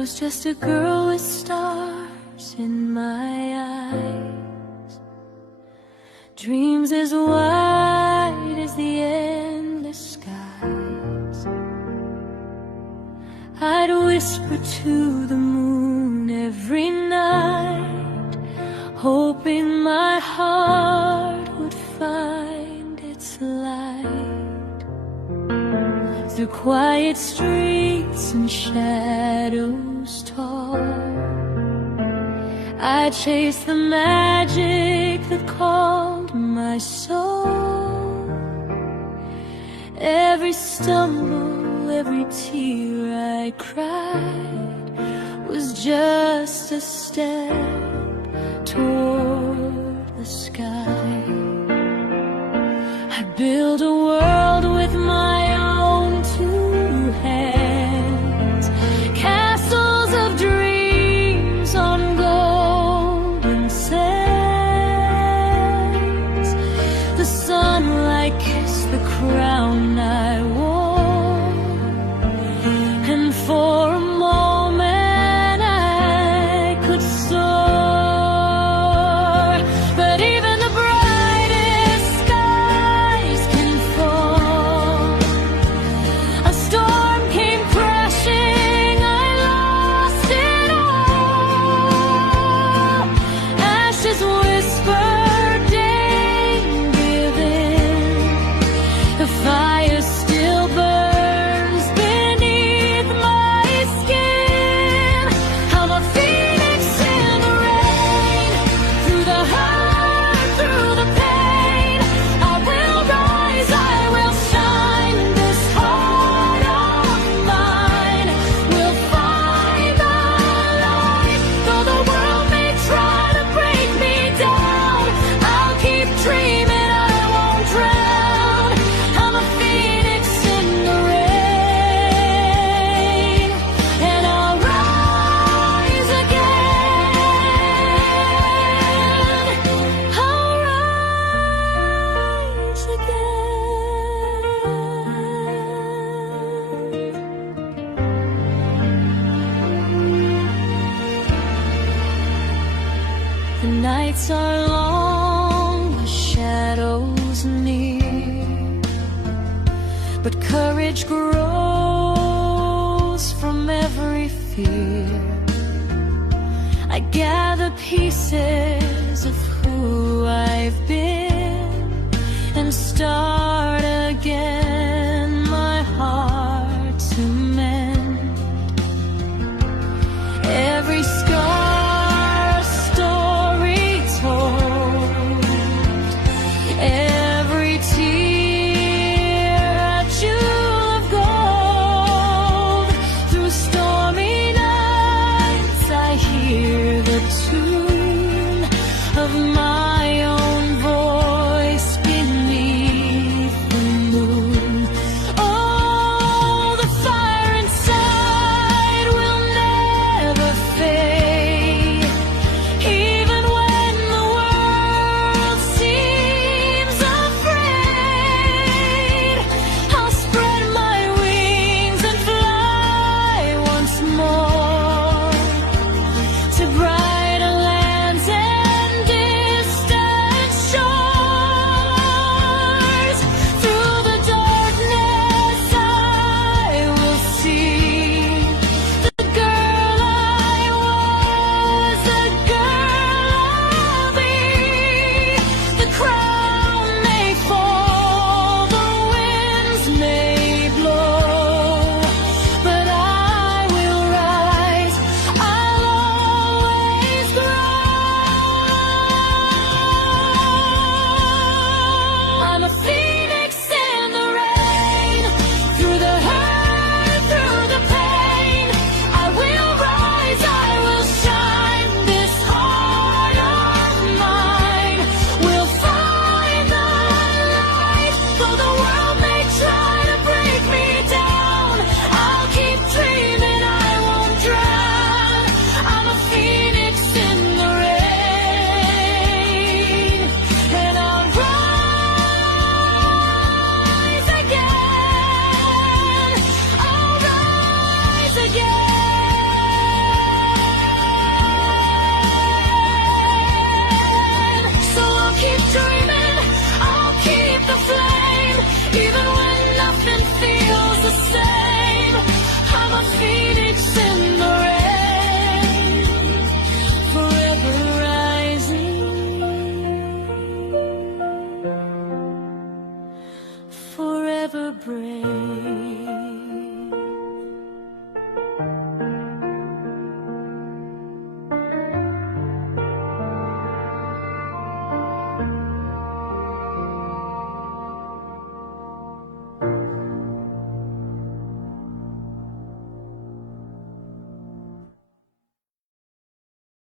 was just a girl with stars in my eyes, dreams as wide as the endless skies. I'd whisper to the moon every night, hoping my heart would find its light. Through quiet streets and shadows tall, I chased the magic that called my soul. Every stumble, every tear I cried was just a step toward the sky. I built a world with my own two hands, castles of dreams on golden sands. The sunlight kissed the crown I wore, and for a moment I could soar. But even the brightest skies can fall. A storm came crashing, I lost it all. Ashes whispered, dang, give in. The fire still burns beneath my skin. I'm a phoenix in the rain, through the hurt, through the pain. I will rise, I will shine. This heart of mine will find the light. Though the world may try to break me down, I'll keep dreaming, I won't drown. I'm a phoenix in the rain, and I'll rise again. I'll rise again. The nights are long, the shadows near, but courage grows from every fear. I gather pieces of who I've been and start again, my heart to mend. Every scar a story told, every tear a jewel of gold. Through stormy nights I hear the tune of my